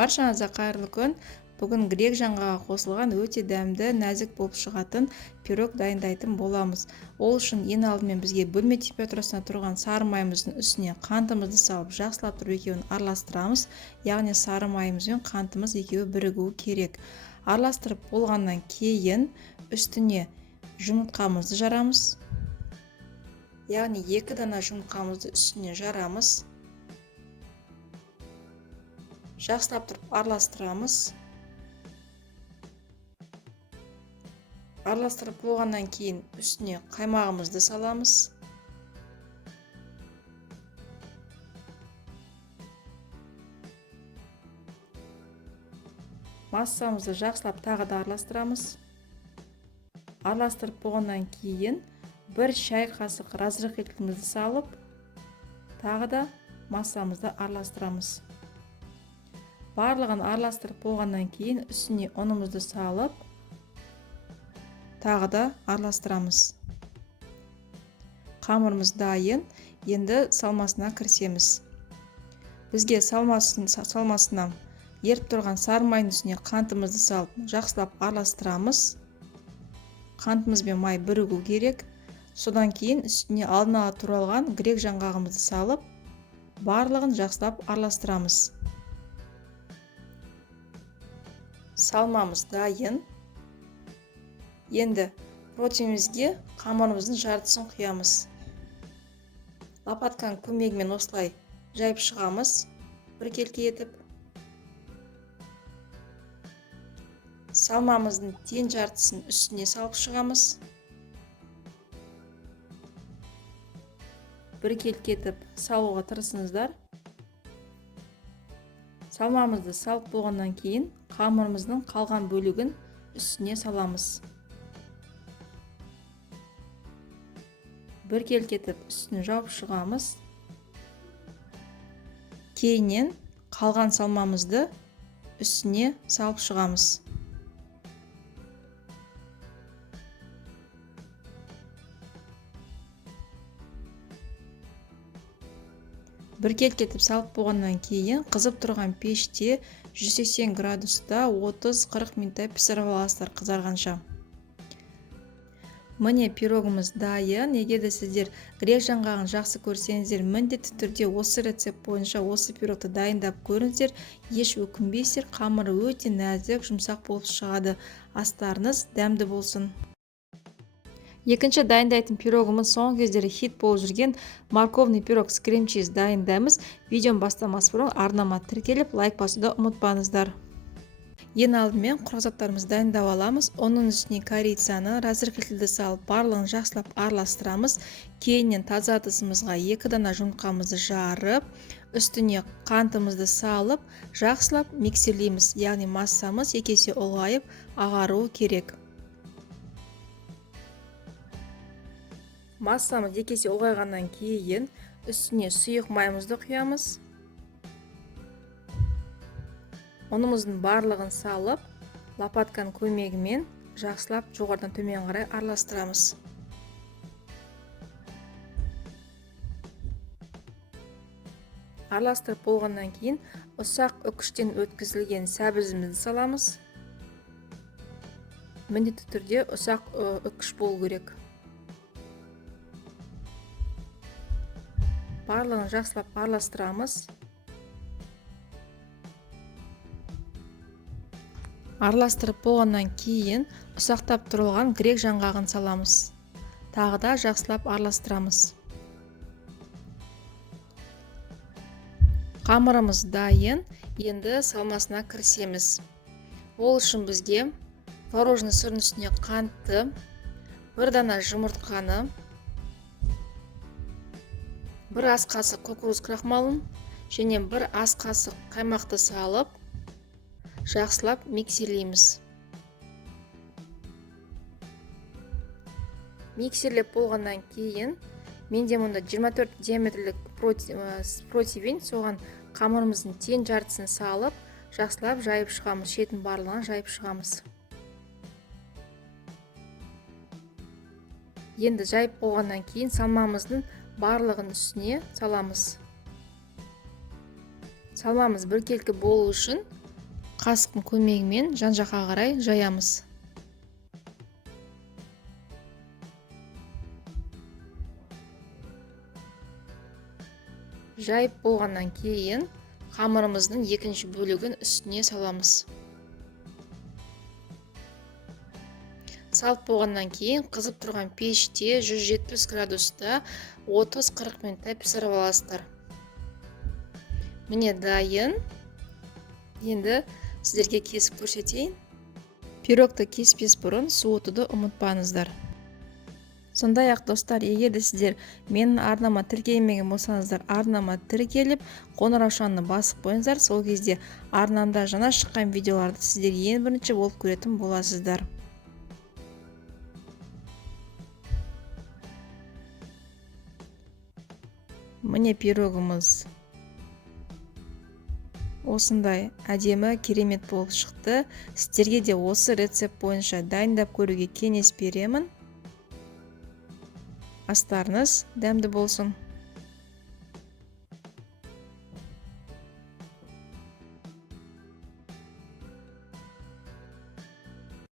Баршаңызға қайырлы күн. Бүгін грек жаңғағы қосылған өте дәмді, нәзік болып шығатын пирог дайындайтын боламыз. Ол үшін ең алдымен бізге бөлме температурасында тұрған сары майымыздың үстіне қантымызды салып, жақсылап тұрып екеуін араластырамыз. Яғни сары майымыз бен қантымыз екеуі бірігуі керек. Араластырып болғаннан кейін үстіне жұмыртқамызды жарамыз. Яғни 2 дана жұмыртқамызды үстіне жарамыз. Жақсылап тұрып араластырамыз. Араластырып болғаннан кейін үстіне қаймағымызды саламыз. Массамызды жақсылап тағы да араластырамыз. Араластырып болғаннан кейін 1 шай қасық разрыхлителімізді салып, тағы да массамызды араластырамыз. Барлығын араластырып болғаннан кейін үстіне ұнымызды салып, тағы да араластырамыз. Қамырымыз дайын, енді салмасына кірісеміз. Бізге салмасына еріп тұрған сары майдың үстіне қантымызды салып, жақсылап араластырамыз. Қантымыз бен май бірігу керек. Содан кейін үстіне алдын ала туралған грек жаңғағымызды салып, барлығын жақсылап араластырамыз. Салмамыз дайын. Енді противнімізге қамырымыздың жартысын құямыз. Лопатканың көмегімен осылай жайып шығамыз, біркелкі етіп. Салмамыздың тең жартысын үстіне салып шығамыз. Біркелкі етіп салуға тырысыңыздар. Салмамызды салып болғаннан кейін қамырымыздың қалған бөлігін үстіне саламыз. Біркелкі етіп үстіне жауып шығамыз. Кейіннен қалған салмамызды үстіне салып шығамыз. Біркелкі етіп салып болғаннан кейін қызып тұрған пеште 180 градуста 30-40 минуттай пісіріп аласыздар қызарғанша. Міне пирогымыз дайын. Егер де сіздер грек жаңғағын жақсы көрсеңіздер, міндетті түрде осы рецепт бойынша осы пирогты дайындап көріңіздер. Еш өкінбейсіздер, қамыры өте нәзік, жұмсақ болып шығады. Астарыңыз дәмді болсын. Екінші дайындайтын пирогымыз соңғы кездері хит болып жүрген морковный пирог с крем-чиз дайындаймыз. Видеоны бастамас бұрын арнама тіркеліп, лайк басуды ұмытпаңыздар. Ең алдымен құрал-жабдықтарымызды дайындап аламыз. Оның үстіне корицаны, разрыхлительді салып, барлығын жақсылап араластырамыз. Кейіннен таза ыдысымызға 2 дана жұмыртқамызды жарып, үстіне қантымызды салып, жақсылап миксерлейміз. Яғни массамыз 2 есе ұлғайып, ағаруы керек. Массамыз 2 есе ұлғайғаннан кейін үстіне сұйық майымызды құямыз. Ұнымыздың барлығын салып, лопатканың көмегімен жақсылап жоғарыдан төмен қарай араластырамыз. Араластырып болғаннан кейін ұсақ үкіштен өткізілген сәбізімізді саламыз. Міндетті түрде ұсақ үкіш болу керек. Барлығын жақсылап араластырамыз. Араластырып болғаннан кейін ұсақтап тұрылған грек жаңғағын саламыз. Тағы да жақсылап араластырамыз. Қамырымыз дайын. Енді салмасына кірісеміз. Ол үшін бізге творожный сырдың үстіне қантты, 1 дана жұмыртқаны, 1 ас қасық кукуруз крахмалын және 1 ас қасық қаймақты салып, жақсылап миксерлейміз. Миксерлеп болғаннан кейін менде мұнда 24 диаметрлік противень, соған қамырымыздың тең жартысын салып, жақсылап жайып шығамыз. Шетін барлығын жайып шығамыз. Енді жайып болғаннан кейін салмамыздың барлығын үстіне саламыз. Салмамыз біркелкі болу үшін Қасықтың көмегімен жан-жаққа қарай жаямыз. Жайып болғаннан кейін қамырымыздың екінші бөлігін үстіне саламыз. Салып болғаннан кейін қызып тұрған пеште 170 градуста 30-40 минуттай пісіріп аласыздар. Міне дайын. Енді сіздерге кесіп көрсетейін. Пирогты кеспес бұрын суытуды ұмытпаңыздар. Сондай-ақ достар, егер де сіздер менің арнама тіркелмеген болсаңыздар, арнама тіркеліп, қоңыраушаны басып қойыңыздар. Сол кезде арнамда жаңа шыққан видеоларды сіздер ең бірінші болып көретін боласыздар. Міне пирогымыз осындай әдемі, керемет болып шықты. Сіздерге де осы рецепт бойынша дайындап көруге кеңес беремін. Астарыңыз дәмді болсын.